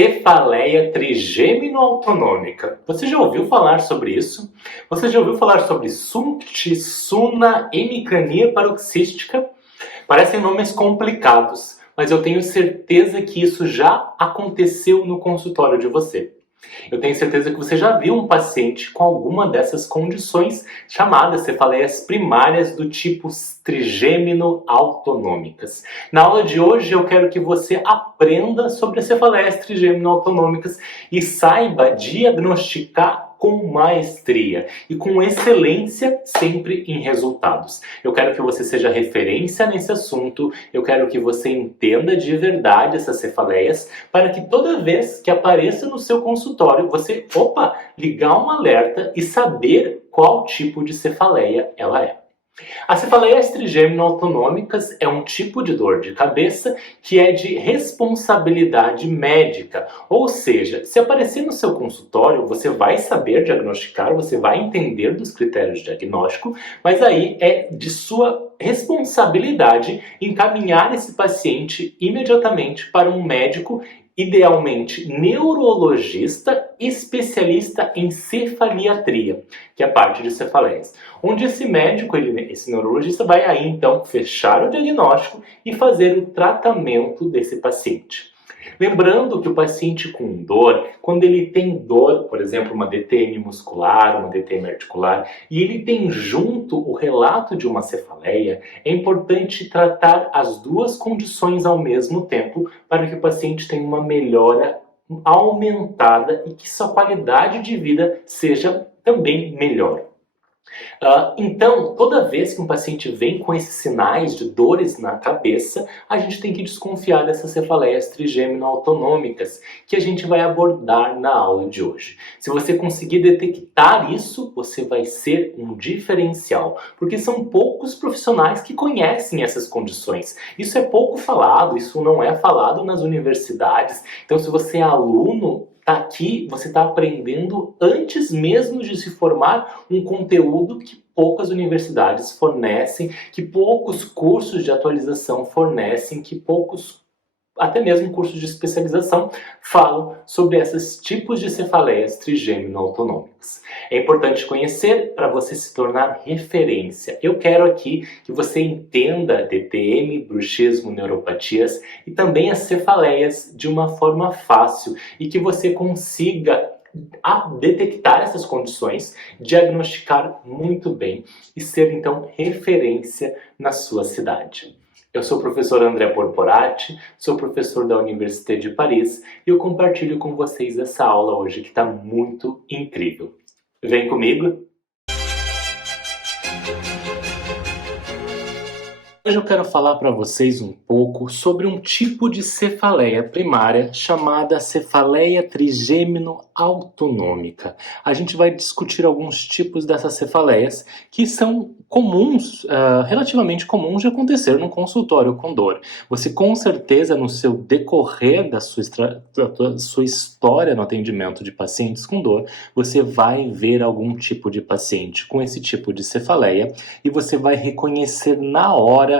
Cefaleia trigêmino-autonômica. Você já ouviu falar sobre isso? Você já ouviu falar sobre Sumptissuna hemicrania paroxística? Parecem nomes complicados, mas eu tenho certeza que isso já aconteceu no consultório de você. Eu tenho certeza que você já viu um paciente com alguma dessas condições chamadas cefaleias primárias do tipo trigêmino-autonômicas. Na aula de hoje eu quero que você aprenda sobre as cefaleias trigêmino-autonômicas e saiba diagnosticar com maestria e com excelência sempre em resultados. Eu quero que você seja referência nesse assunto, eu quero que você entenda de verdade essas cefaleias para que toda vez que apareça no seu consultório você, ligar um alerta e saber qual tipo de cefaleia ela é. As cefaleias trigêmino-autonômicas é um tipo de dor de cabeça que é de responsabilidade médica, ou seja, se aparecer no seu consultório, você vai saber diagnosticar, você vai entender dos critérios de diagnóstico, mas aí é de sua responsabilidade encaminhar esse paciente imediatamente para um médico, idealmente neurologista, especialista em cefaliatria, que é a parte de cefaleias. Onde esse médico, esse neurologista, vai aí então fechar o diagnóstico e fazer o tratamento desse paciente. Lembrando que o paciente com dor, quando ele tem dor, por exemplo, uma DTM muscular, uma DTM articular, e ele tem junto o relato de uma cefaleia, é importante tratar as duas condições ao mesmo tempo para que o paciente tenha uma melhora aumentada e que sua qualidade de vida seja também melhor. Então, toda vez que um paciente vem com esses sinais de dores na cabeça, a gente tem que desconfiar dessas cefaleias trigêmino-autonômicas, que a gente vai abordar na aula de hoje. Se você conseguir detectar isso, você vai ser um diferencial, porque são poucos profissionais que conhecem essas condições. Isso é pouco falado, isso não é falado nas universidades. Então, se você é aluno, aqui você está aprendendo antes mesmo de se formar um conteúdo que poucas universidades fornecem, que poucos cursos de atualização fornecem, que poucos, até mesmo cursos de especialização, falam sobre esses tipos de cefaleias trigêmino-autonômicas. É importante conhecer para você se tornar referência. Eu quero aqui que você entenda DTM, bruxismo, neuropatias e também as cefaleias de uma forma fácil e que você consiga detectar essas condições, diagnosticar muito bem e ser então referência na sua cidade. Eu sou o professor André Porporati, sou professor da Université de Paris e eu compartilho com vocês essa aula hoje que está muito incrível. Vem comigo! Hoje eu quero falar para vocês um pouco sobre um tipo de cefaleia primária chamada cefaleia trigêmino-autonômica. A gente vai discutir alguns tipos dessas cefaleias que são comuns, relativamente comuns de acontecer no consultório com dor. Você com certeza no seu decorrer da sua história no atendimento de pacientes com dor, você vai ver algum tipo de paciente com esse tipo de cefaleia e você vai reconhecer na hora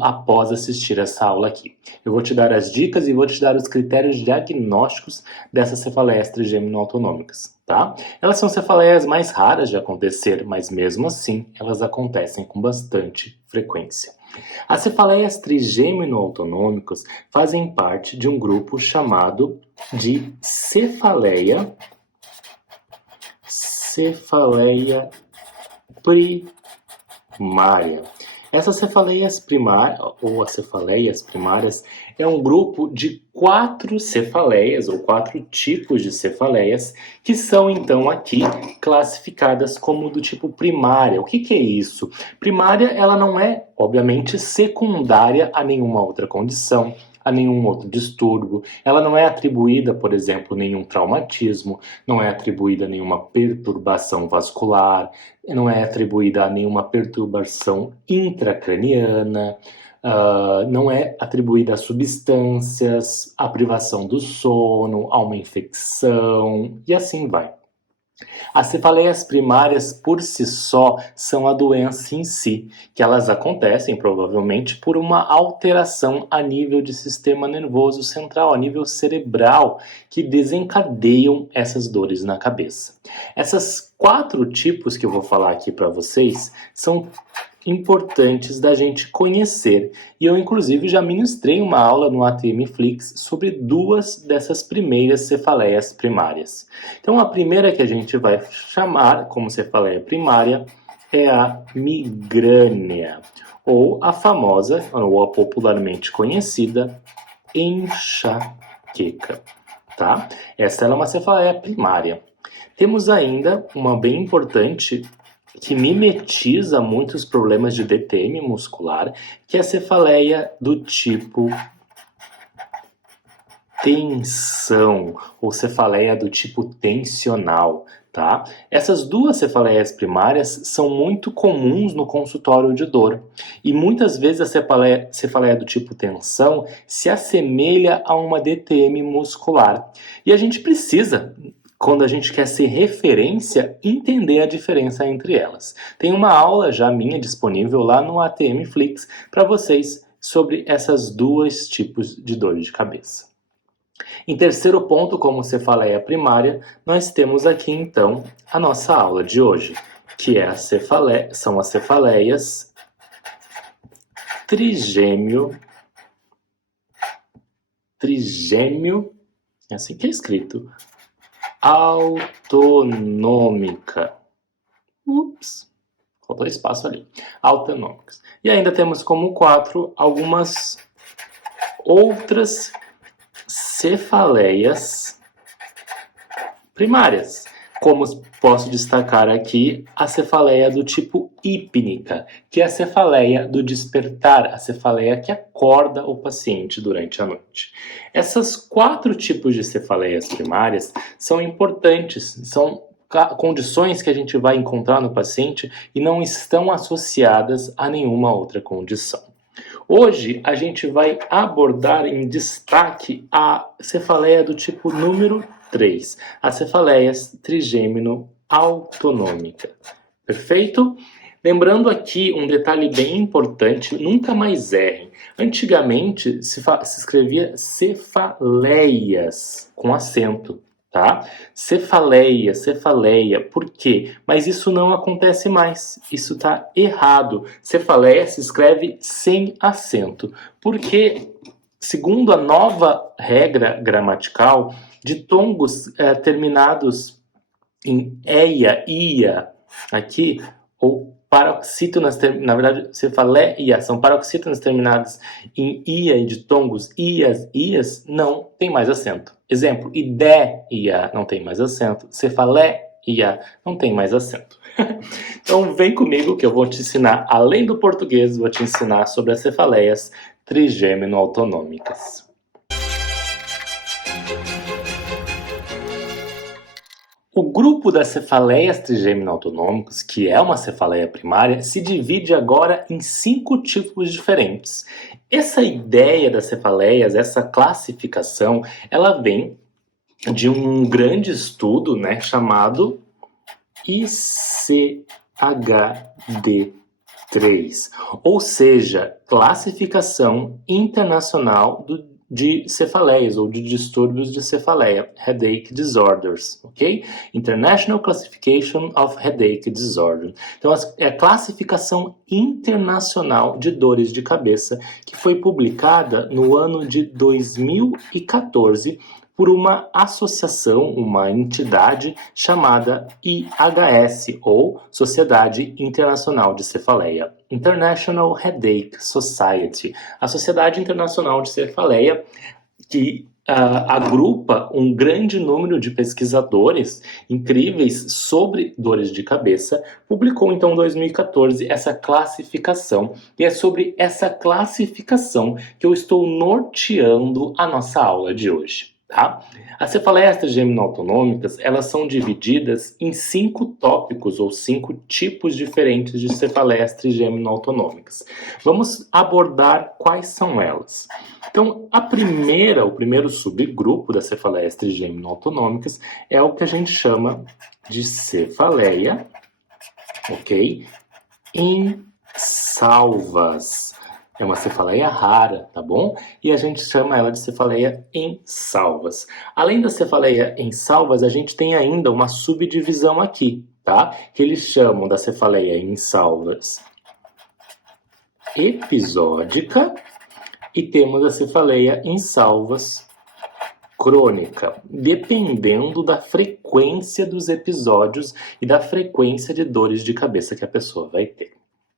após assistir essa aula aqui. Eu vou te dar as dicas e vou te dar os critérios diagnósticos dessas cefaleias trigêmino-autonômicas, tá? Elas são cefaleias mais raras de acontecer, mas mesmo assim elas acontecem com bastante frequência. As cefaleias trigêmino-autonômicas fazem parte de um grupo chamado de cefaleia primária. Essas cefaleias primárias, ou as cefaleias primárias, é um grupo de 4 cefaleias, ou 4 tipos de cefaleias, que são então aqui classificadas como do tipo primária. O que é isso? Primária, ela não é, obviamente, secundária a nenhuma outra condição, a nenhum outro distúrbio. Ela não é atribuída, por exemplo, a nenhum traumatismo, não é atribuída a nenhuma perturbação vascular, não é atribuída a nenhuma perturbação intracraniana, não é atribuída a substâncias, a privação do sono, a uma infecção e assim vai. As cefaleias primárias por si só são a doença em si, que elas acontecem provavelmente por uma alteração a nível de sistema nervoso central, a nível cerebral, que desencadeiam essas dores na cabeça. Essas 4 tipos que eu vou falar aqui para vocês são importantes da gente conhecer. E eu, inclusive, já ministrei uma aula no ATM Flix sobre 2 dessas primeiras cefaleias primárias. Então, a primeira que a gente vai chamar como cefaleia primária é a migrânia, ou a famosa, ou a popularmente conhecida, enxaqueca. Tá? Essa é uma cefaleia primária. Temos ainda uma bem importante que mimetiza muitos problemas de DTM muscular, que é a cefaleia do tipo tensão, ou cefaleia do tipo tensional, tá? Essas 2 cefaleias primárias são muito comuns no consultório de dor, e muitas vezes a cefaleia do tipo tensão se assemelha a uma DTM muscular. E a gente precisa, quando a gente quer ser referência, entender a diferença entre elas. Tem uma aula já minha disponível lá no ATM Flix para vocês sobre essas 2 tipos de dor de cabeça. Em terceiro ponto, como cefaleia primária, nós temos aqui então a nossa aula de hoje, que é são as cefaleias trigêmeo, é assim que é escrito, autonômica. Ups, faltou espaço ali. Autonômicas. E ainda temos como 4 algumas outras cefaleias primárias. Como posso destacar aqui a cefaleia do tipo hípnica, que é a cefaleia do despertar, a cefaleia que acorda o paciente durante a noite. Essas 4 tipos de cefaleias primárias são importantes, são condições que a gente vai encontrar no paciente e não estão associadas a nenhuma outra condição. Hoje a gente vai abordar em destaque a cefaleia do tipo número 3, a cefaleia trigêmeo autonômica. Perfeito? Lembrando aqui um detalhe bem importante, nunca mais errem. Antigamente se escrevia cefaleias com acento. Tá? Cefaleia, por quê? Mas isso não acontece mais, isso está errado. Cefaleia se escreve sem acento, porque, segundo a nova regra gramatical, ditongos terminados em eia, ia, aqui, ou paroxítonas, na verdade, cefaleia, são paroxítonas terminadas em ia e ditongos ias, não tem mais acento. Exemplo, ideia não tem mais acento, cefaleia não tem mais acento. Então vem comigo que eu vou te ensinar, além do português, vou te ensinar sobre as cefaleias trigêmeo autonômicas. O grupo das cefaleias trigêmeo autonômicas, que é uma cefaleia primária, se divide agora em 5 tipos diferentes. Essa ideia das cefaleias, essa classificação, ela vem de um grande estudo, chamado ICHD3, ou seja, Classificação Internacional de Cefaleias ou de Distúrbios de Cefaleia, Headache Disorders, ok? International Classification of Headache Disorder. Então, é a classificação internacional de dores de cabeça que foi publicada no ano de 2014 por uma associação, uma entidade chamada IHS, ou Sociedade Internacional de Cefaleia, International Headache Society, a Sociedade Internacional de Cefaleia, que agrupa um grande número de pesquisadores incríveis sobre dores de cabeça, publicou então em 2014 essa classificação, e é sobre essa classificação que eu estou norteando a nossa aula de hoje. Tá? As cefaleias trigêmeo autonômicas, elas são divididas em 5 tópicos ou 5 tipos diferentes de cefaleias trigêmeo autonômicas. Vamos abordar quais são elas. Então, o primeiro subgrupo das cefaleias trigêmino-autonômicas é o que a gente chama de cefaleia, ok? Insalvas. É uma cefaleia rara, tá bom? E a gente chama ela de cefaleia insalvas. Além da cefaleia insalvas, a gente tem ainda uma subdivisão aqui, tá? Que eles chamam da cefaleia insalvas episódica e temos a cefaleia insalvas crônica, dependendo da frequência dos episódios e da frequência de dores de cabeça que a pessoa vai ter.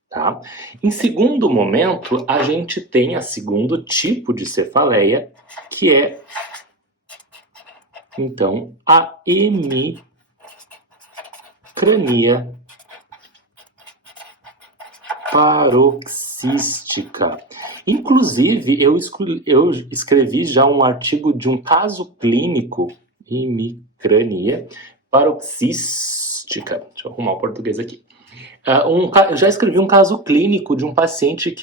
Tá? Em segundo momento, a gente tem a segundo tipo de cefaleia, que é, então, a hemicrania paroxística. Inclusive, eu escrevi já um artigo de um caso clínico, hemicrania paroxística. Deixa eu arrumar o português aqui. Eu já escrevi um caso clínico de um paciente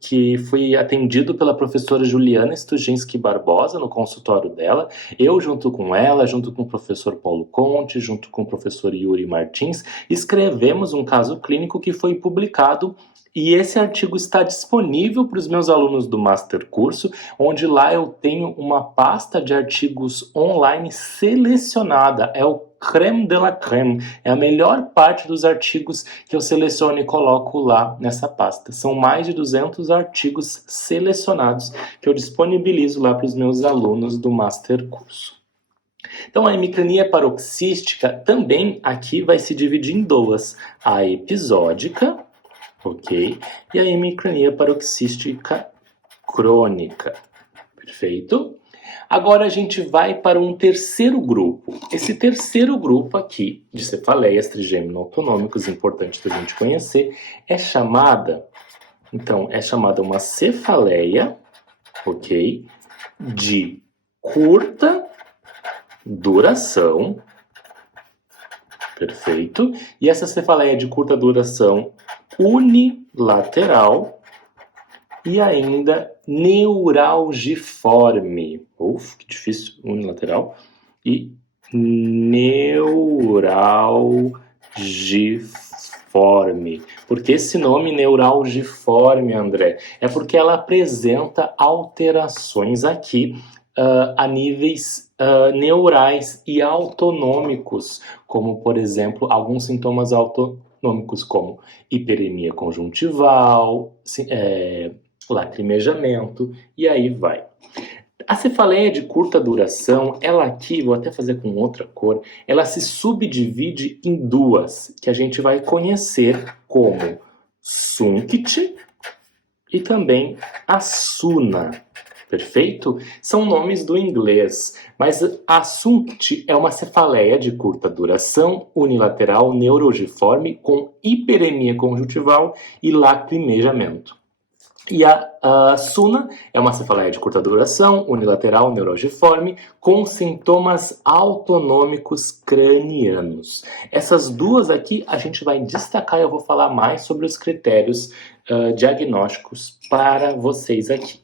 que foi atendido pela professora Juliana Stuginski Barbosa no consultório dela. Eu, junto com ela, junto com o professor Paulo Conte, junto com o professor Yuri Martins, escrevemos um caso clínico que foi publicado. E esse artigo está disponível para os meus alunos do Master Curso, onde lá eu tenho uma pasta de artigos online selecionada. É o creme de la creme. É a melhor parte dos artigos que eu seleciono e coloco lá nessa pasta. São mais de 200 artigos selecionados que eu disponibilizo lá para os meus alunos do Master Curso. Então, a hemicrania paroxística também aqui vai se dividir em duas. A episódica, ok? E a hemicrania paroxística crônica. Perfeito? Agora a gente vai para um terceiro grupo. Esse terceiro grupo aqui de cefaleias trigêmino-autonômicos, importante da gente conhecer, é chamada uma cefaleia, ok? De curta duração. Perfeito? E essa cefaleia de curta duração unilateral e ainda neuralgiforme. Que difícil, unilateral. E neuralgiforme. Por que esse nome neuralgiforme, André? É porque ela apresenta alterações aqui a níveis neurais e autonômicos, como, por exemplo, alguns sintomas autonômicos, como hiperemia conjuntival, lacrimejamento, e aí vai. A cefaleia de curta duração, ela aqui, vou até fazer com outra cor, ela se subdivide em duas, que a gente vai conhecer como SUNCT e também a SUNA. Perfeito? São nomes do inglês, mas a SUNCT é uma cefaleia de curta duração, unilateral, neuralgiforme, com hiperemia conjuntival e lacrimejamento. E a SUNA é uma cefaleia de curta duração, unilateral, neuralgiforme, com sintomas autonômicos cranianos. Essas duas aqui a gente vai destacar e eu vou falar mais sobre os critérios diagnósticos para vocês aqui.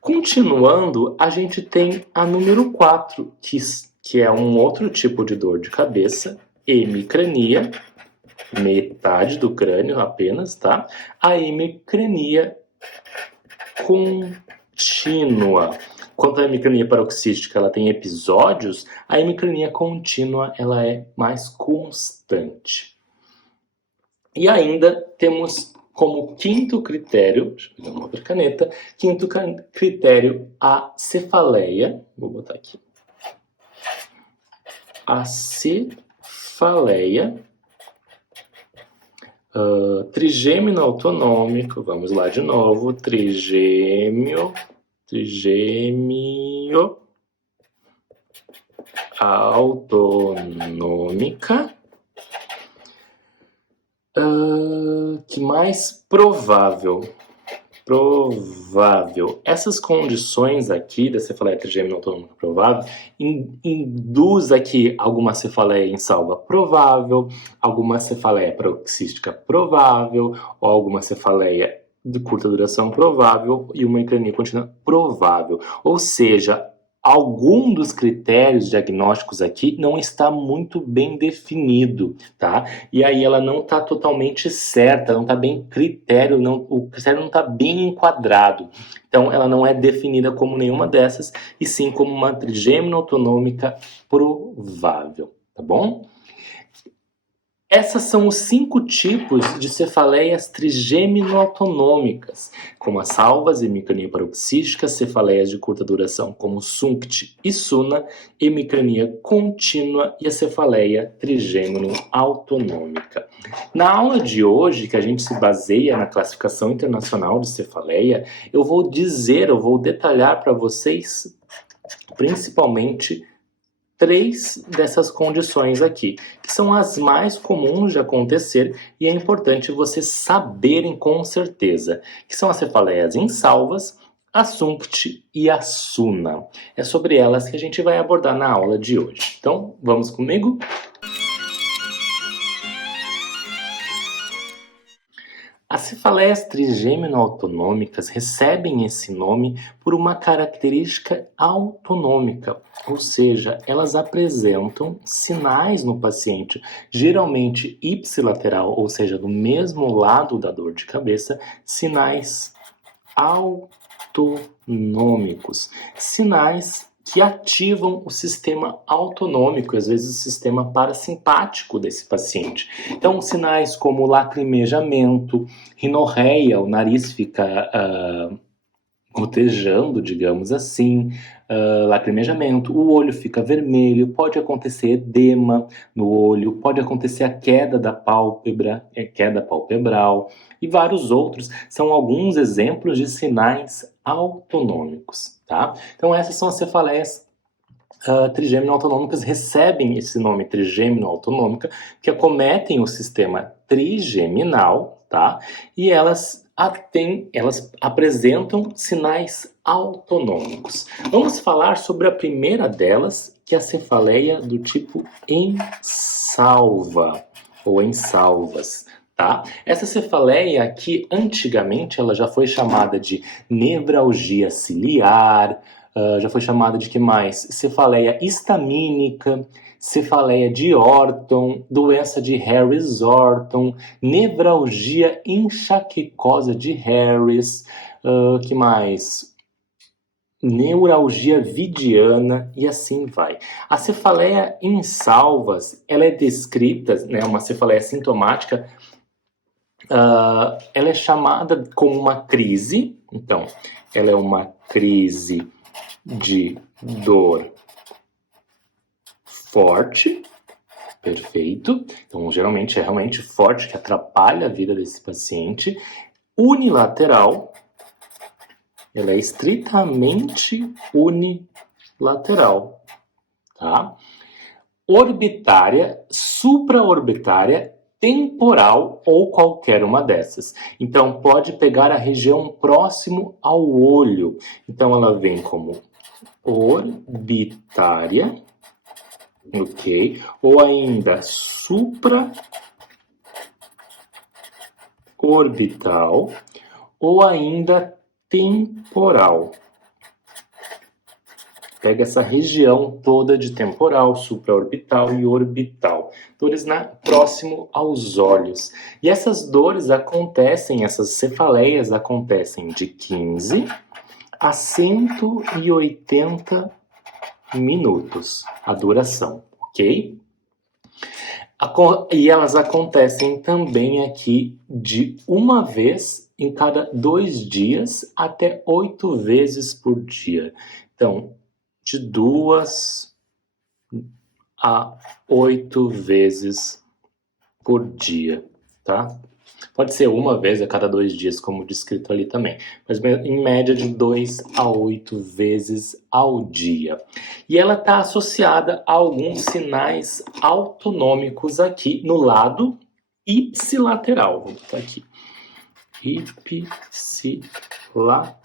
Continuando, a gente tem a número 4, que é um outro tipo de dor de cabeça, hemicrania, metade do crânio apenas, tá? A hemicrania contínua. Quanto à hemicrania paroxística, ela tem episódios, a hemicrania contínua, ela é mais constante. E ainda temos como quinto critério, deixa eu pegar uma outra caneta, quinto critério, a cefaleia, vou botar aqui, a cefaleia trigêmino autonômico, vamos lá de novo, trigêmeo autonômica. Que mais provável? Essas condições aqui da cefaleia trigêmino autonômica provável induz aqui alguma cefaleia insalva provável, alguma cefaleia paroxística provável, ou alguma cefaleia de curta duração provável e uma emicrania contínua provável. Ou seja, algum dos critérios diagnósticos aqui não está muito bem definido, tá? E aí ela não está totalmente certa, não está bem critério, o critério não está bem enquadrado. Então ela não é definida como nenhuma dessas, e sim como uma trigêmina autonômica provável, tá bom? Essas são os 5 tipos de cefaleias trigêmino-autonômicas, como as salvas, hemicrania paroxística, cefaleias de curta duração, como SUNCT e SUNA, hemicrania contínua e a cefaleia trigêmino-autonômica. Na aula de hoje, que a gente se baseia na classificação internacional de cefaleia, eu vou detalhar para vocês, principalmente, 3 dessas condições aqui, que são as mais comuns de acontecer e é importante vocês saberem com certeza, que são as cefaleias insalvas, a SUNCT e a SUNA. É sobre elas que a gente vai abordar na aula de hoje. Então, vamos comigo? As cefaleias trigêmino-autonômicas recebem esse nome por uma característica autonômica, ou seja, elas apresentam sinais no paciente, geralmente ipsilateral, ou seja, do mesmo lado da dor de cabeça, sinais autonômicos, sinais que ativam o sistema autonômico, às vezes o sistema parasimpático desse paciente. Então, sinais como lacrimejamento, rinorreia, o nariz fica gotejando, digamos assim, lacrimejamento, o olho fica vermelho, pode acontecer edema no olho, pode acontecer a queda da pálpebra, queda palpebral, e vários outros são alguns exemplos de sinais autonômicos, tá? Então essas são as cefaleias trigêmino-autonômicas, recebem esse nome trigêmino-autonômica, que acometem o sistema trigeminal, tá? E elas apresentam sinais autonômicos. Vamos falar sobre a primeira delas, que é a cefaleia do tipo ensalva, ou ensalvas. Tá? Essa cefaleia aqui, antigamente, ela já foi chamada de nevralgia ciliar, já foi chamada de que mais? Cefaleia histamínica, cefaleia de Orton, doença de Harris-Orton, nevralgia enxaquecosa de Harris, que mais? Neuralgia vidiana e assim vai. A cefaleia em salvas, ela é descrita, né, uma cefaleia sintomática, ela é chamada como uma crise, então, ela é uma crise de dor forte, perfeito, então geralmente é realmente forte, que atrapalha a vida desse paciente, unilateral, ela é estritamente unilateral, tá? Orbitária, supraorbitária, temporal ou qualquer uma dessas. Então, pode pegar a região próximo ao olho. Então, ela vem como orbitária, ok? Ou ainda supraorbital, ou ainda temporal. Pega essa região toda de temporal, supraorbital e orbital. Dores próximo aos olhos. E essas dores acontecem, essas cefaleias acontecem de 15 a 180 minutos, a duração, ok? E elas acontecem também aqui de uma vez em cada 2 dias até 8 vezes por dia. Então, de 2 a 8 vezes por dia, tá? Pode ser uma vez a cada 2 dias, como descrito ali também, mas em média de 2 a 8 vezes ao dia. E ela está associada a alguns sinais autonômicos aqui no lado ipsilateral. Vou botar aqui. Ipsilateral.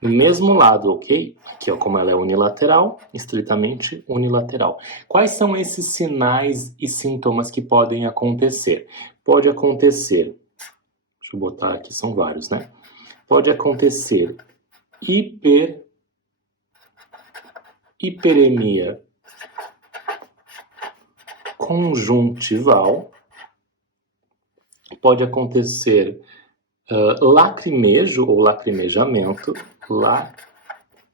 No mesmo lado, ok? Aqui, ó, como ela é unilateral, estritamente unilateral. Quais são esses sinais e sintomas que podem acontecer? Pode acontecer, Deixa eu botar aqui, são vários, né? Pode acontecer hiperemia conjuntival, pode acontecer lacrimejo ou lacrimejamento,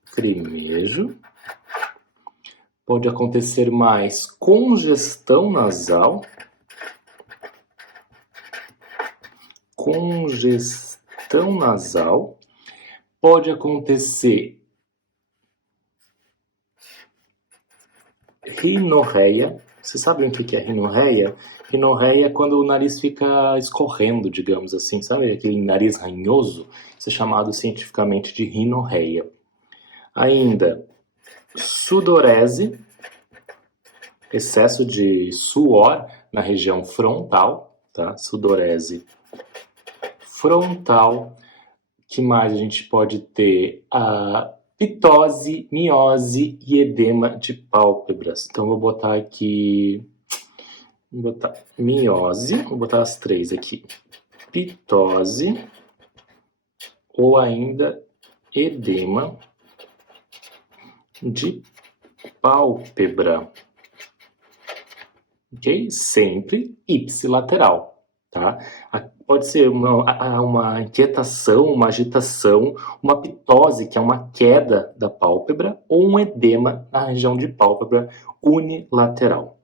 lacrimejo, pode acontecer mais congestão nasal, pode acontecer rinorreia. Vocês sabem o que é rinorreia? Rinorreia é quando o nariz fica escorrendo, digamos assim, sabe? Aquele nariz ranhoso, isso é chamado cientificamente de rinorreia. Ainda, sudorese, excesso de suor na região frontal, tá? Sudorese frontal. Que mais a gente pode ter? A pitose, miose e edema de pálpebras. Então, vou botar aqui... Vou botar miose, vou botar as três aqui. Pitose ou ainda edema de pálpebra. Ok? Sempre ipsilateral, tá? Pode ser uma inquietação, uma agitação, uma pitose, que é uma queda da pálpebra, ou um edema na região de pálpebra unilateral.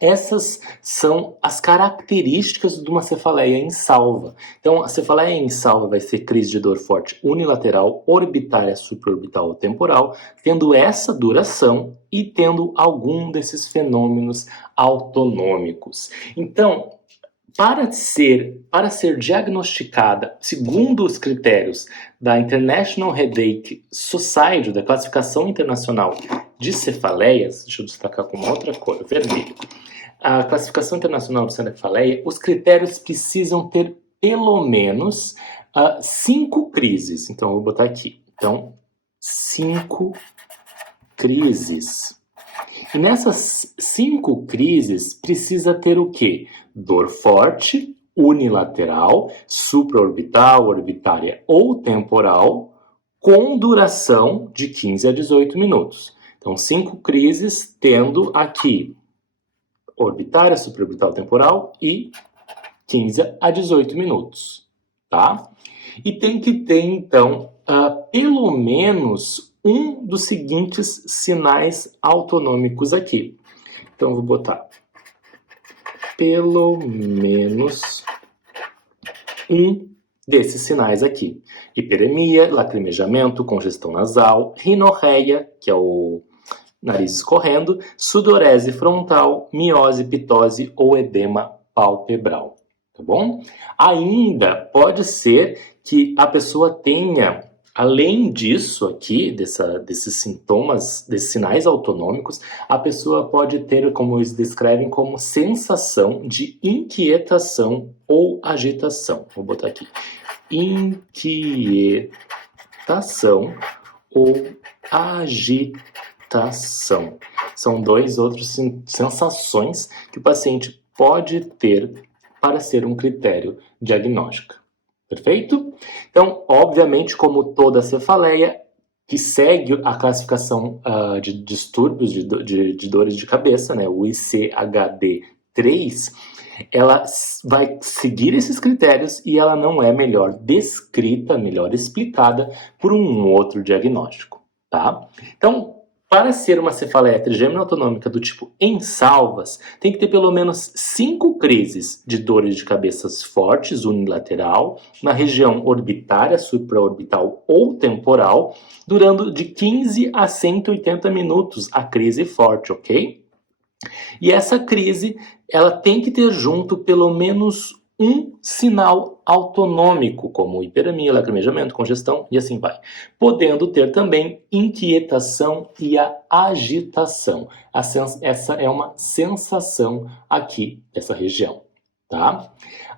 Essas são as características de uma cefaleia insalva. Então, a cefaleia insalva vai ser crise de dor forte unilateral, orbitária, supraorbital ou temporal, tendo essa duração e tendo algum desses fenômenos autonômicos. Então, para ser diagnosticada, segundo os critérios da International Headache Society, da Classificação Internacional de Cefaleias, deixa eu destacar com uma outra cor, vermelho. A Classificação Internacional de Cefaleia, os critérios precisam ter pelo menos 5 crises. Então, eu vou botar aqui. Então, 5 crises. E nessas 5 crises, precisa ter o quê? Dor forte, unilateral, supraorbital, orbitária ou temporal, com duração de 15 a 18 minutos. Então, 5 crises tendo aqui orbitária, supraorbital, temporal e 15 a 18 minutos, tá? E tem que ter, então, pelo menos um dos seguintes sinais autonômicos aqui. Então, eu vou botar pelo menos um desses sinais aqui. Hiperemia, lacrimejamento, congestão nasal, rinorreia, que é o nariz escorrendo, sudorese frontal, miose, pitose ou edema palpebral, tá bom? Ainda pode ser que a pessoa tenha, além disso aqui, desses sintomas, desses sinais autonômicos, a pessoa pode ter, como eles descrevem, como sensação de inquietação ou agitação. Vou botar aqui. Inquietação ou agitação. São 2 outras sensações que o paciente pode ter para ser um critério diagnóstico. Perfeito? Então, obviamente, como toda cefaleia que segue a classificação de distúrbios de dores de cabeça, né, o ICHD-3, ela vai seguir esses critérios e ela não é melhor descrita, melhor explicada por um outro diagnóstico, tá? Então, para ser uma cefaleia trigêmea autonômica do tipo em salvas, tem que ter pelo menos 5 crises de dores de cabeças fortes, unilateral, na região orbitária, supraorbital ou temporal, durando de 15 a 180 minutos a crise forte, ok? E essa crise, ela tem que ter junto pelo menos um sinal autonômico, como hiperemia, lacrimejamento, congestão e assim vai. Podendo ter também inquietação e a agitação. Essa é uma sensação aqui dessa região, tá?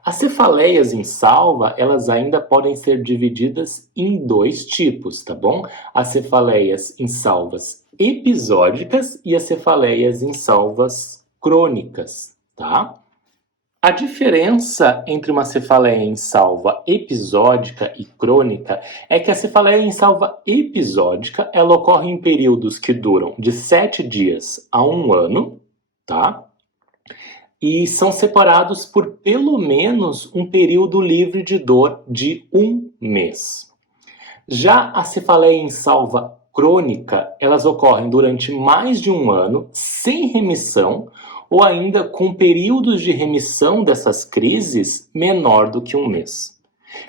As cefaleias em salva, elas ainda podem ser divididas em 2 tipos, tá bom? As cefaleias em salvas episódicas e as cefaleias em salvas crônicas, tá? A diferença entre uma cefaleia insalva episódica e crônica é que a cefaleia insalva episódica ela ocorre em períodos que duram de 7 dias a 1 ano, tá? E são separados por pelo menos um período livre de dor de 1 mês. Já a cefaleia insalva crônica, elas ocorrem durante mais de 1 ano, sem remissão, ou ainda com períodos de remissão dessas crises menor do que 1 mês.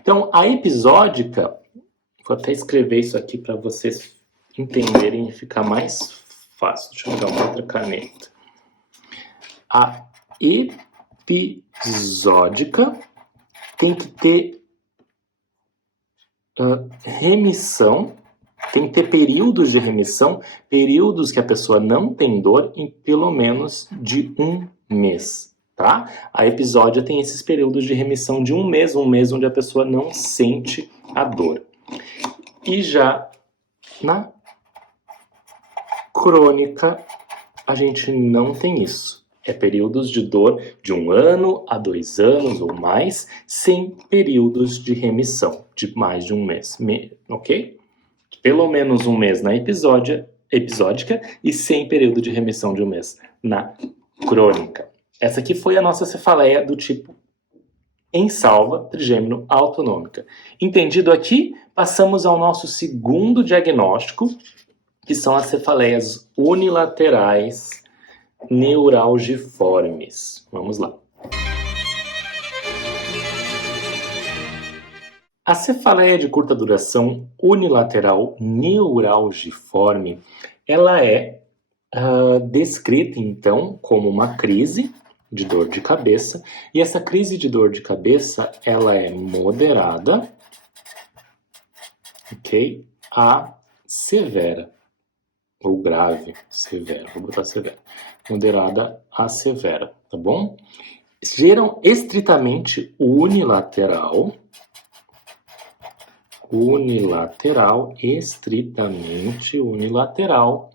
Então, a episódica, vou até escrever isso aqui para vocês entenderem e ficar mais fácil. Deixa eu pegar uma outra caneta. A episódica tem que ter remissão, tem que ter períodos de remissão, períodos que a pessoa não tem dor em pelo menos de 1 mês, tá? A episódia tem esses períodos de remissão de 1 mês onde a pessoa não sente a dor. E já na crônica, a gente não tem isso. É períodos de dor de 1 ano a 2 anos ou mais, sem períodos de remissão de mais de 1 mês, ok? Pelo menos 1 mês na episódica e sem período de remissão de 1 mês na crônica. Essa aqui foi a nossa cefaleia do tipo insalva trigêmino autonômica. Entendido aqui, passamos ao nosso segundo diagnóstico, que são as cefaleias unilaterais neuralgiformes. Vamos lá. A cefaleia de curta duração unilateral neuralgiforme, ela é descrita então como uma crise de dor de cabeça, e essa crise de dor de cabeça, ela é moderada, ok, a severa, ou grave, severa, vou botar severa, moderada a severa, tá bom? Geram estritamente estritamente unilateral,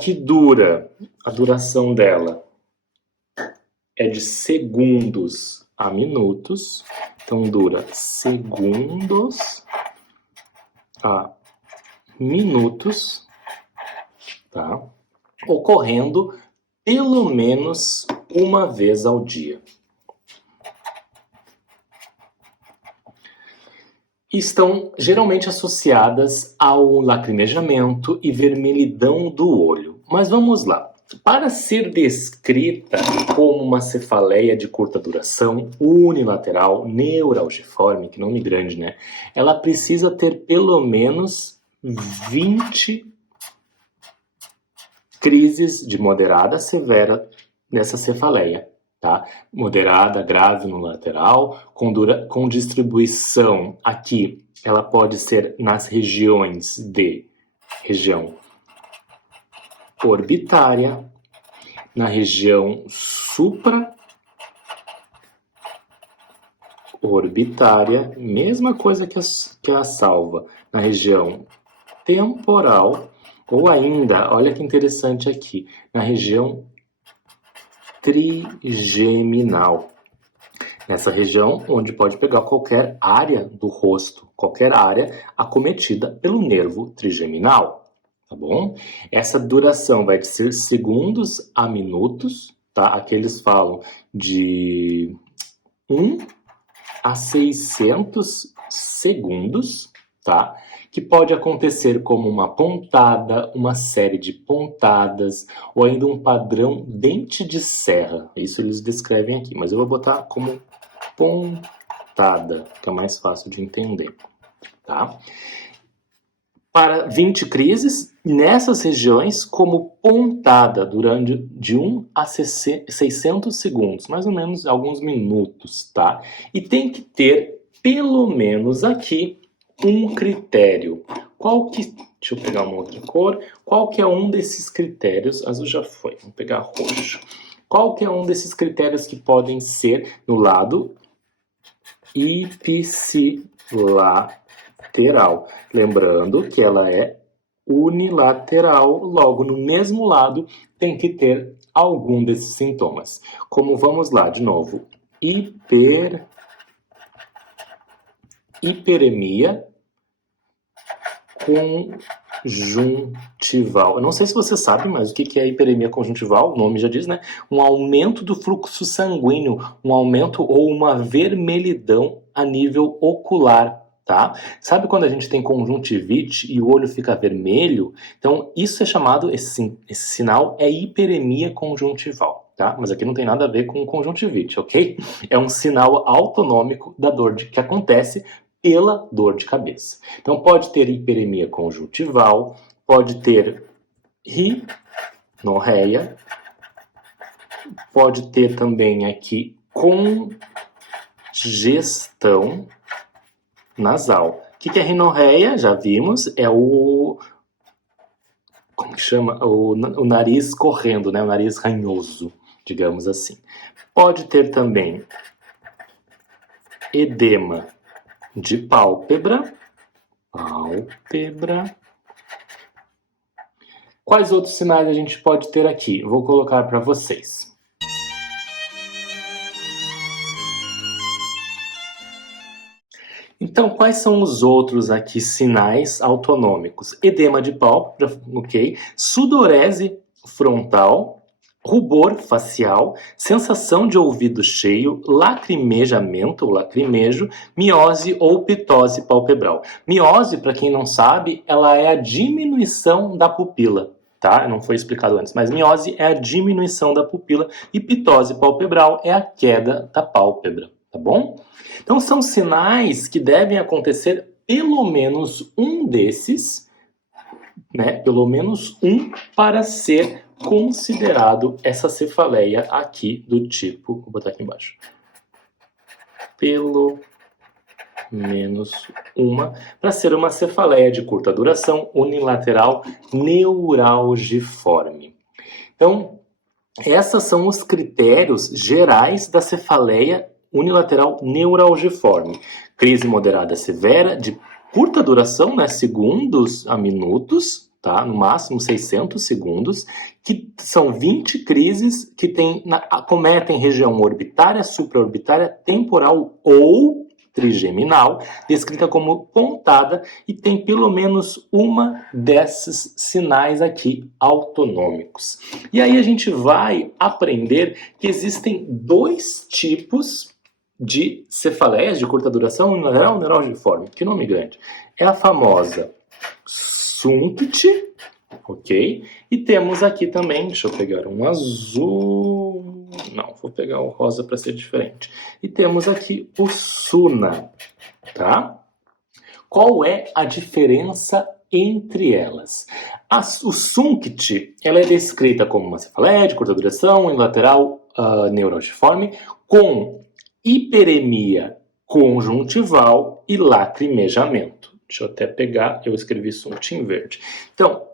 que dura, a duração dela é de segundos a minutos, então dura segundos a minutos, tá? Ocorrendo pelo menos uma vez ao dia. Estão geralmente associadas ao lacrimejamento e vermelhidão do olho. Mas vamos lá. Para ser descrita como uma cefaleia de curta duração, unilateral, neuralgiforme, que nome grande, né? Ela precisa ter pelo menos 20 crises de moderada a severa nessa cefaleia. Tá? Moderada, grave no lateral, com distribuição aqui, ela pode ser nas regiões de região orbitária, na região supraorbitária, mesma coisa que a salva, na região temporal, ou ainda, olha que interessante aqui, na região trigeminal. Nessa região onde pode pegar qualquer área do rosto, qualquer área acometida pelo nervo trigeminal, tá bom? Essa duração vai ser segundos a minutos, tá? Aqui eles falam de 1 a 600 segundos, tá? Que pode acontecer como uma pontada, uma série de pontadas, ou ainda um padrão dente de serra. Isso eles descrevem aqui, mas eu vou botar como pontada, que é mais fácil de entender, tá? Para 20 crises, nessas regiões, como pontada, durante de 1 a 600 segundos, mais ou menos alguns minutos, tá? E tem que ter, pelo menos aqui, um critério. Deixa eu pegar uma outra cor. Qual que é um desses critérios? Azul já foi, vamos pegar roxo. Qual que é um desses critérios que podem ser no lado ipsilateral? Lembrando que ela é unilateral, logo no mesmo lado tem que ter algum desses sintomas. Como vamos lá, de novo, hiperemia conjuntival. Eu não sei se você sabe, mas o que é hiperemia conjuntival? O nome já diz, né? Um aumento do fluxo sanguíneo, um aumento ou uma vermelhidão a nível ocular, tá? Sabe quando a gente tem conjuntivite e o olho fica vermelho? Então, isso é chamado, esse sinal é hiperemia conjuntival, tá? Mas aqui não tem nada a ver com conjuntivite, ok? É um sinal autonômico da dor que acontece pela dor de cabeça. Então, pode ter hiperemia conjuntival, pode ter rinorreia, pode ter também aqui congestão nasal. O que é rinorreia? Já vimos, é o... como que chama? O nariz correndo, né? O nariz ranhoso, digamos assim. Pode ter também edema de pálpebra. Quais outros sinais a gente pode ter aqui? Vou colocar para vocês. Então, quais são os outros aqui sinais autonômicos? Edema de pálpebra, ok? Sudorese frontal, rubor facial, sensação de ouvido cheio, lacrimejamento ou lacrimejo, miose ou pitose palpebral. Miose, para quem não sabe, ela é a diminuição da pupila, tá? Não foi explicado antes, mas miose é a diminuição da pupila e pitose palpebral é a queda da pálpebra, tá bom? Então são sinais que devem acontecer pelo menos um desses, né? Pelo menos um para ser considerado essa cefaleia aqui do tipo, vou botar aqui embaixo, pelo menos uma, para ser uma cefaleia de curta duração, unilateral, neuralgiforme. Então, esses são os critérios gerais da cefaleia unilateral neuralgiforme. Crise moderada severa, de curta duração, né, segundos a minutos, tá? No máximo 600 segundos, que são 20 crises que acometem região orbitária, supraorbitária, temporal ou trigeminal, descrita como pontada, e tem pelo menos uma desses sinais aqui autonômicos. E aí a gente vai aprender que existem dois tipos de cefaleias de curta duração unilateral neuralgiforme. Que nome grande! É a famosa SUNCT, ok? E temos aqui também, deixa eu pegar um azul, não, vou pegar o rosa para ser diferente. E temos aqui o SUNA, tá? Qual é a diferença entre elas? O SUNCT, ela é descrita como uma cefaleia de curta duração unilateral neuralgiforme com hiperemia conjuntival e lacrimejamento. Deixa eu até pegar, eu escrevi SUNCT em verde. Então,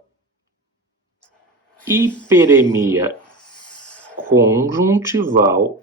hiperemia conjuntival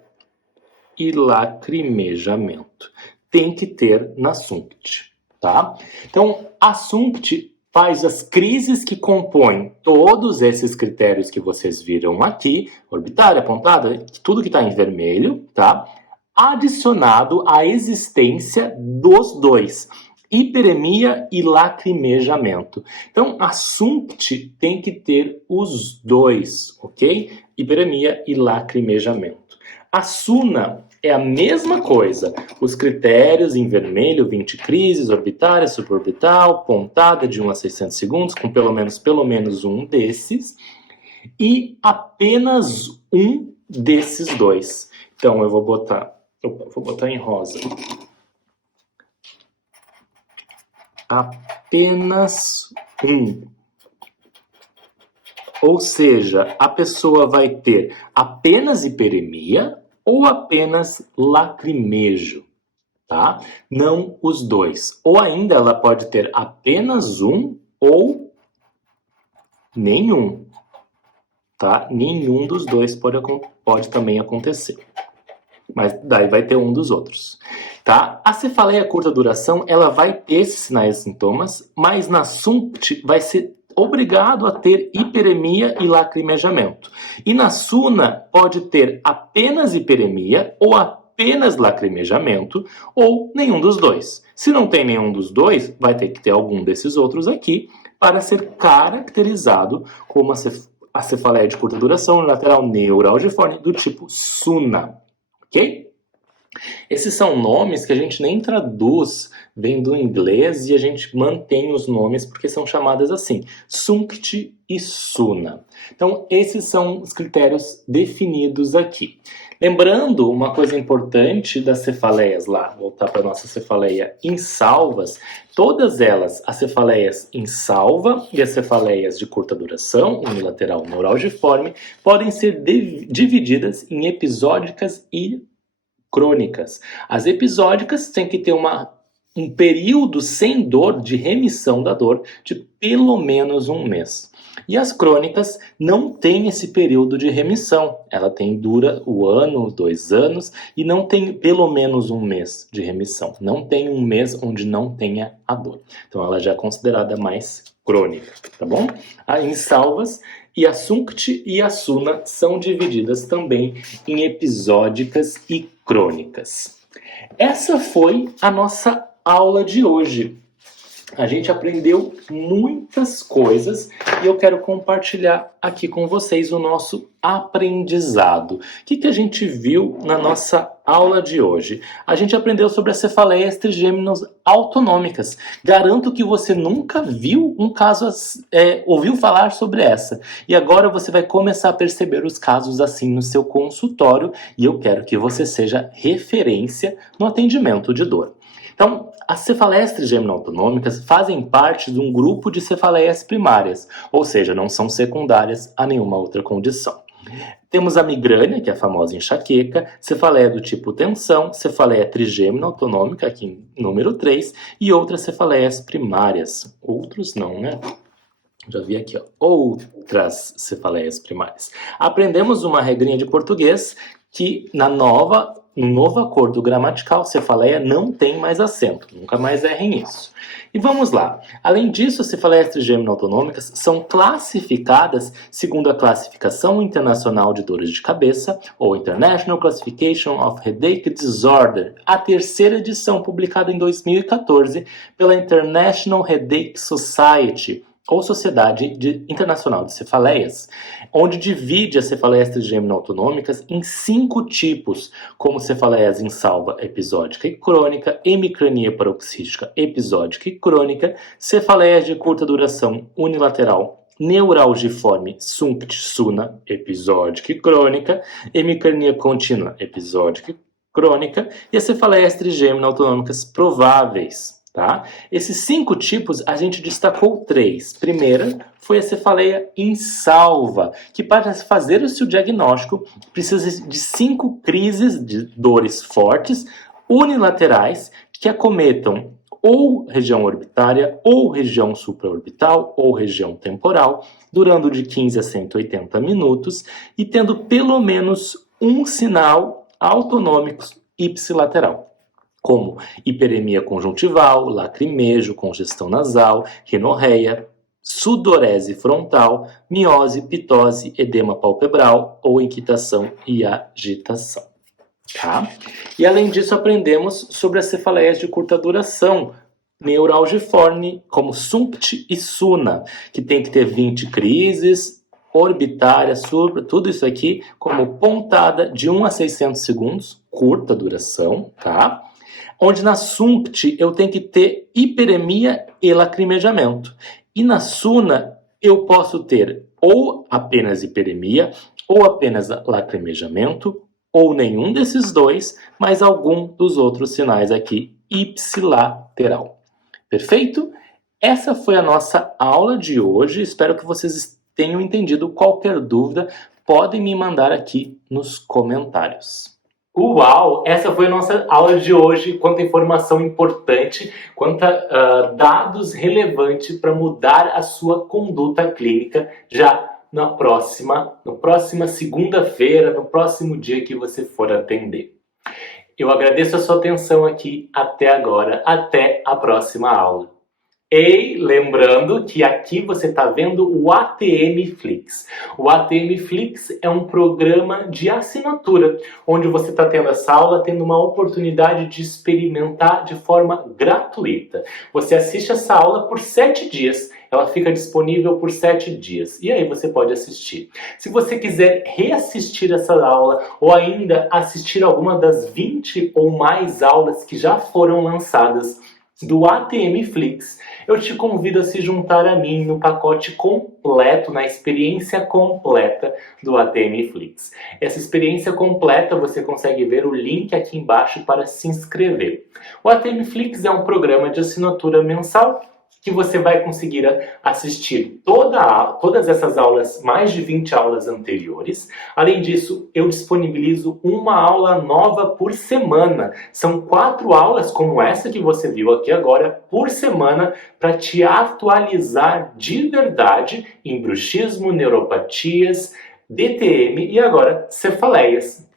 e lacrimejamento. Tem que ter na SUNCT, tá? Então, a SUNCT faz as crises que compõem todos esses critérios que vocês viram aqui, orbitária, apontada, tudo que está em vermelho, tá? Adicionado à existência dos dois, hiperemia e lacrimejamento. Então, a SUNCT tem que ter os dois, ok? Hiperemia e lacrimejamento. A SUNA é a mesma coisa. Os critérios em vermelho, 20 crises, orbitária, suborbital, pontada de 1 a 600 segundos, com pelo menos um desses, e apenas um desses dois. Então, eu vou botar em rosa. Apenas um. Ou seja, a pessoa vai ter apenas hiperemia ou apenas lacrimejo, tá? Não os dois. Ou ainda ela pode ter apenas um ou nenhum, tá? Nenhum dos dois pode também acontecer. Mas daí vai ter um dos outros, tá? A cefaleia curta duração, ela vai ter esses sinais e sintomas, mas na SUNCT vai ser obrigado a ter hiperemia e lacrimejamento. E na SUNA pode ter apenas hiperemia ou apenas lacrimejamento ou nenhum dos dois. Se não tem nenhum dos dois, vai ter que ter algum desses outros aqui para ser caracterizado como a cefaleia de curta duração unilateral neuralgiforme do tipo SUNA, ok? Esses são nomes que a gente nem traduz, vem do inglês e a gente mantém os nomes porque são chamadas assim, SUNCT e SUNA. Então, esses são os critérios definidos aqui. Lembrando uma coisa importante das cefaleias lá, voltar para a nossa cefaleia insalvas, todas elas, as cefaleias insalva e as cefaleias de curta duração, unilateral neuralgiforme, podem ser divididas em episódicas e crônicas. As episódicas têm que ter um período sem dor, de remissão da dor, de pelo menos 1 mês. E as crônicas não têm esse período de remissão. Ela dura 1 ano, 2 anos e não tem pelo menos 1 mês de remissão. Não tem 1 mês onde não tenha a dor. Então ela já é considerada mais crônica, tá bom? A insalvas e a SUNCT e a SUNA são divididas também em episódicas e crônicas. Essa foi a nossa aula de hoje. A gente aprendeu muitas coisas e eu quero compartilhar aqui com vocês o nosso aprendizado. O que a gente viu na nossa aula de hoje? A gente aprendeu sobre as cefaleias trigêmeas autonômicas. Garanto que você nunca viu um caso, ouviu falar sobre essa. E agora você vai começar a perceber os casos assim no seu consultório e eu quero que você seja referência no atendimento de dor. Então, as cefaleias trigêmeo-autonômicas fazem parte de um grupo de cefaleias primárias, ou seja, não são secundárias a nenhuma outra condição. Temos a migrânia, que é a famosa enxaqueca, cefaleia do tipo tensão, cefaleia trigêmeo-autonômica, aqui em número 3, e outras cefaleias primárias. Outros não, né? Já vi aqui, ó, outras cefaleias primárias. Aprendemos uma regrinha de português que no novo acordo gramatical, cefaleia não tem mais acento. Nunca mais errem isso. E vamos lá. Além disso, as cefaleias trigêmeo-autonômicas são classificadas segundo a Classificação Internacional de Dores de Cabeça, ou International Classification of Headache Disorder, a 3ª edição, publicada em 2014 pela International Headache Society, ou Sociedade Internacional de Cefaleias, onde divide as cefaleias trigêmeo-autonômicas em 5 tipos, como cefaleias insalva episódica e crônica, hemicrania paroxística episódica e crônica, cefaleias de curta duração unilateral neuralgiforme SUNCT-SUNA episódica e crônica, hemicrania contínua episódica e crônica e as cefaleias trigêmeo-autonômicas prováveis. Tá? Esses 5 tipos a gente destacou 3. Primeira foi a cefaleia insalva, que para fazer o seu diagnóstico precisa de 5 crises de dores fortes, unilaterais, que acometam ou região orbitária, ou região supraorbital, ou região temporal, durando de 15 a 180 minutos e tendo pelo menos um sinal autonômico ipsilateral, como hiperemia conjuntival, lacrimejo, congestão nasal, rinorreia, sudorese frontal, miose, pitose, edema palpebral ou inquietação e agitação. Tá? E além disso, aprendemos sobre as cefaleias de curta duração, neuralgiforme, como SUNCT e SUNA, que tem que ter 20 crises, orbitária, tudo isso aqui como pontada de 1 a 600 segundos, curta duração, tá? Onde na SUNCT eu tenho que ter hiperemia e lacrimejamento. E na SUNA eu posso ter ou apenas hiperemia, ou apenas lacrimejamento, ou nenhum desses dois, mas algum dos outros sinais aqui ipsilateral. Perfeito? Essa foi a nossa aula de hoje. Espero que vocês tenham entendido. Qualquer dúvida, podem me mandar aqui nos comentários. Uau! Essa foi a nossa aula de hoje. Quanta informação importante, quanta dados relevantes para mudar a sua conduta clínica já na próxima segunda-feira, no próximo dia que você for atender. Eu agradeço a sua atenção aqui até agora. Até a próxima aula. E lembrando que aqui você está vendo o ATM Flix. O ATM Flix é um programa de assinatura, onde você está tendo essa aula, tendo uma oportunidade de experimentar de forma gratuita. Você assiste essa aula por 7 dias. Ela fica disponível por 7 dias. E aí você pode assistir. Se você quiser reassistir essa aula ou ainda assistir alguma das 20 ou mais aulas que já foram lançadas do ATM Flix, eu te convido a se juntar a mim no pacote completo, na experiência completa do ATM Flix. Essa experiência completa você consegue ver o link aqui embaixo para se inscrever. O ATM Flix é um programa de assinatura mensal que você vai conseguir assistir todas essas aulas, mais de 20 aulas anteriores. Além disso, eu disponibilizo uma aula nova por semana. São 4 aulas como essa que você viu aqui agora, por semana, para te atualizar de verdade em bruxismo, neuropatias, DTM e agora cefaleias,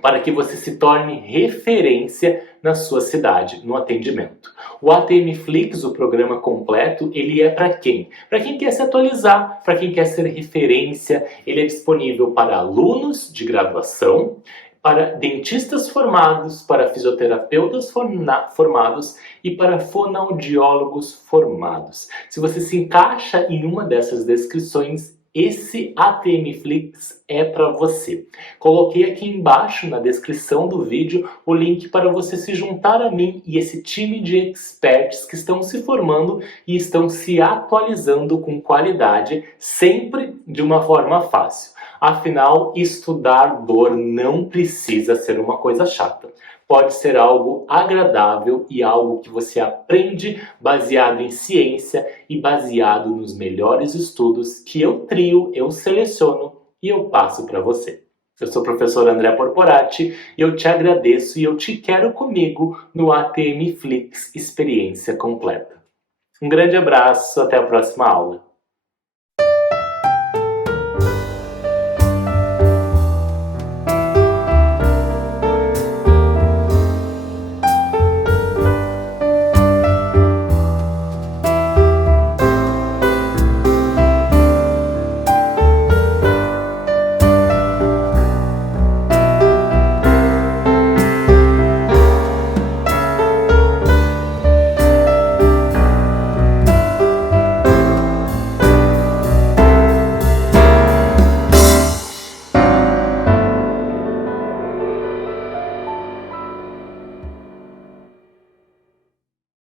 para que você se torne referência na sua cidade, no atendimento. O ATM Flix, o programa completo, ele é para quem? Para quem quer se atualizar, para quem quer ser referência. Ele é disponível para alunos de graduação, para dentistas formados, para fisioterapeutas formados e para fonoaudiólogos formados. Se você se encaixa em uma dessas descrições, esse ATM Flix é para você. Coloquei aqui embaixo na descrição do vídeo o link para você se juntar a mim e esse time de experts que estão se formando e estão se atualizando com qualidade, sempre de uma forma fácil. Afinal, estudar dor não precisa ser uma coisa chata. Pode ser algo agradável e algo que você aprende baseado em ciência e baseado nos melhores estudos que eu trio, eu seleciono e eu passo para você. Eu sou o professor André Porporati e eu te agradeço e eu te quero comigo no ATM Flix Experiência Completa. Um grande abraço, até a próxima aula.